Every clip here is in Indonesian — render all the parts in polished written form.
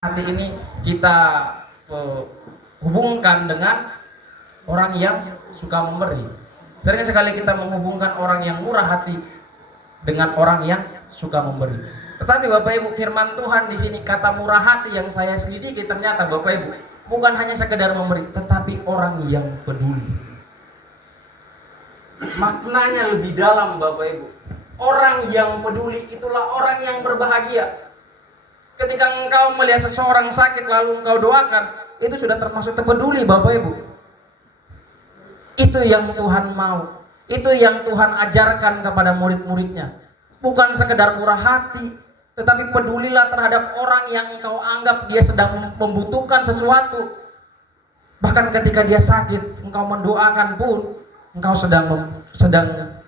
hati ini kita eh, hubungkan dengan orang yang suka memberi. Sering sekali kita menghubungkan orang yang murah hati dengan orang yang suka memberi. Tetapi Bapak Ibu, firman Tuhan di sini kata murah hati yang saya selidiki ternyata Bapak Ibu bukan hanya sekedar memberi, tetapi orang yang peduli. Maknanya lebih dalam Bapak Ibu. Orang yang peduli itulah orang yang berbahagia. Ketika engkau melihat seseorang sakit lalu engkau doakan, itu sudah termasuk peduli Bapak Ibu. Itu yang Tuhan mau. Itu yang Tuhan ajarkan kepada murid-muridnya. Bukan sekedar murah hati, tetapi pedulilah terhadap orang yang engkau anggap dia sedang membutuhkan sesuatu. Bahkan ketika dia sakit, engkau mendoakan pun engkau sedang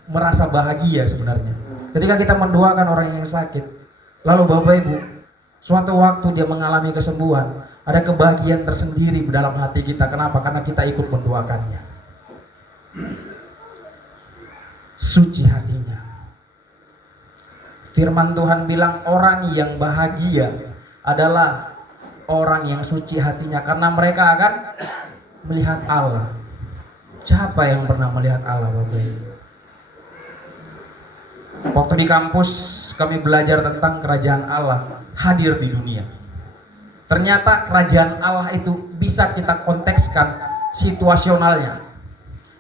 merasa bahagia sebenarnya. Ketika kita mendoakan orang yang sakit, lalu Bapak Ibu, suatu waktu dia mengalami kesembuhan, ada kebahagiaan tersendiri di dalam hati kita. Kenapa? Karena kita ikut mendoakannya. Suci hatinya. Firman Tuhan bilang orang yang bahagia adalah orang yang suci hatinya, karena mereka akan melihat Allah. Siapa yang pernah melihat Allah, Bapak Ibu? Waktu di kampus kami belajar tentang kerajaan Allah hadir di dunia. Ternyata kerajaan Allah itu bisa kita kontekskan situasionalnya.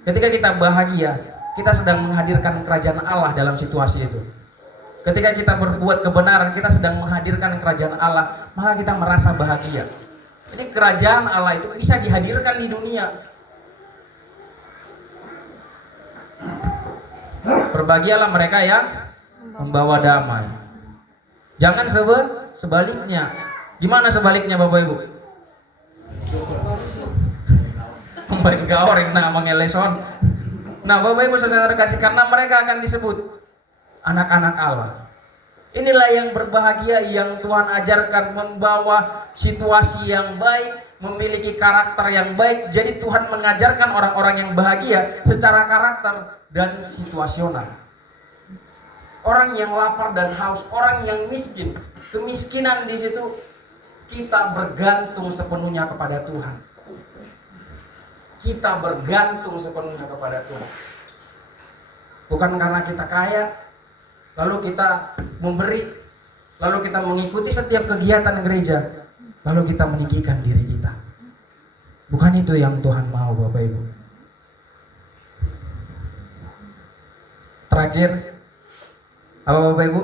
Ketika kita bahagia, kita sedang menghadirkan kerajaan Allah dalam situasi itu. Ketika kita berbuat kebenaran, kita sedang menghadirkan kerajaan Allah, maka kita merasa bahagia. Jadi kerajaan Allah itu bisa dihadirkan di dunia. Berbahagialah mereka yang membawa damai. Jangan sebaliknya. Gimana sebaliknya Bapak Ibu? Memberi nama ngeleson. Nah Bapak Ibu saudara kasih, karena mereka akan disebut anak-anak Allah. Inilah yang berbahagia yang Tuhan ajarkan, membawa situasi yang baik, memiliki karakter yang baik. Jadi Tuhan mengajarkan orang-orang yang bahagia secara karakter dan situasional. Orang yang lapar dan haus, orang yang miskin, kemiskinan di situ kita bergantung sepenuhnya kepada Tuhan. Kita bergantung sepenuhnya kepada Tuhan. Bukan karena kita kaya, lalu kita memberi, lalu kita mengikuti setiap kegiatan gereja, lalu kita meninggikan diri kita. Bukan itu yang Tuhan mau Bapak Ibu. Terakhir, apa Bapak Ibu?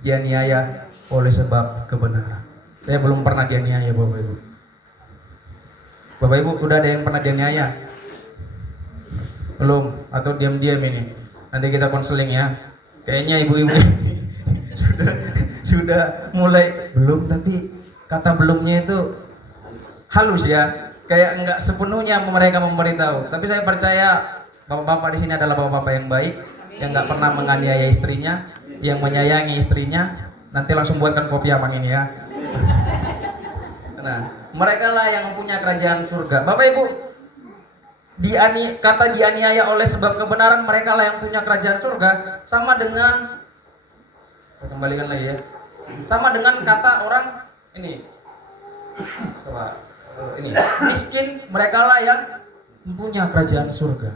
Dianiaya oleh sebab kebenaran. Saya belum pernah dianiaya Bapak Ibu. Bapak Ibu udah ada yang pernah dianiaya? Belum? Atau diam-diam ini? Nanti kita konseling ya. Kayaknya ibu-ibu sudah mulai belum, tapi kata belumnya itu halus ya. Kayak enggak sepenuhnya mereka memberitahu. Tapi saya percaya bapak-bapak di sini adalah bapak-bapak yang baik, yang nggak pernah menganiaya istrinya, yang menyayangi istrinya. Nanti langsung buatkan kopi abang ini ya. Nah, mereka lah yang punya kerajaan surga. Bapak Ibu, kata dianiaya oleh sebab kebenaran, mereka lah yang punya kerajaan surga. Sama dengan, saya kembalikan lagi ya, sama dengan kata orang ini, coba ini, miskin, mereka lah yang punya kerajaan surga.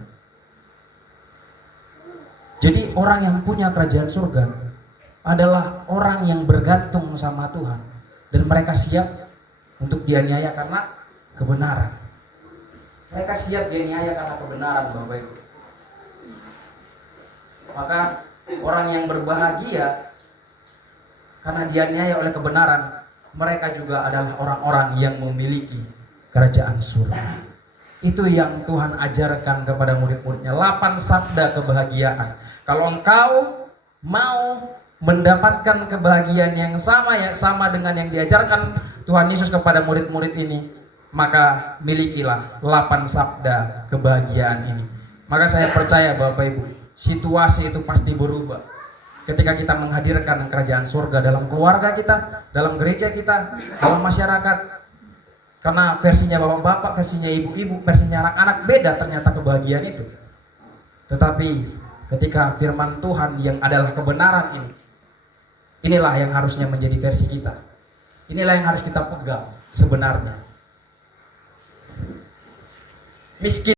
Jadi orang yang punya kerajaan surga adalah orang yang bergantung sama Tuhan, dan mereka siap untuk dianiaya karena kebenaran. Mereka siap dianiaya karena kebenaran Bapak Ibu. Maka orang yang berbahagia karena dianiaya oleh kebenaran, mereka juga adalah orang-orang yang memiliki kerajaan surga. Itu yang Tuhan ajarkan kepada murid-muridnya, 8 sabda kebahagiaan. Kalau engkau mau mendapatkan kebahagiaan yang sama dengan yang diajarkan Tuhan Yesus kepada murid-murid ini, maka milikilah 8 sabda kebahagiaan ini. Maka saya percaya Bapak Ibu, situasi itu pasti berubah ketika kita menghadirkan kerajaan surga dalam keluarga kita, dalam gereja kita, dalam masyarakat. Karena versinya bapak-bapak, versinya ibu-ibu, versinya anak-anak beda ternyata kebahagiaan itu. Tetapi ketika firman Tuhan yang adalah kebenaran ini, inilah yang harusnya menjadi versi kita. Inilah yang harus kita pegang sebenarnya. Miskin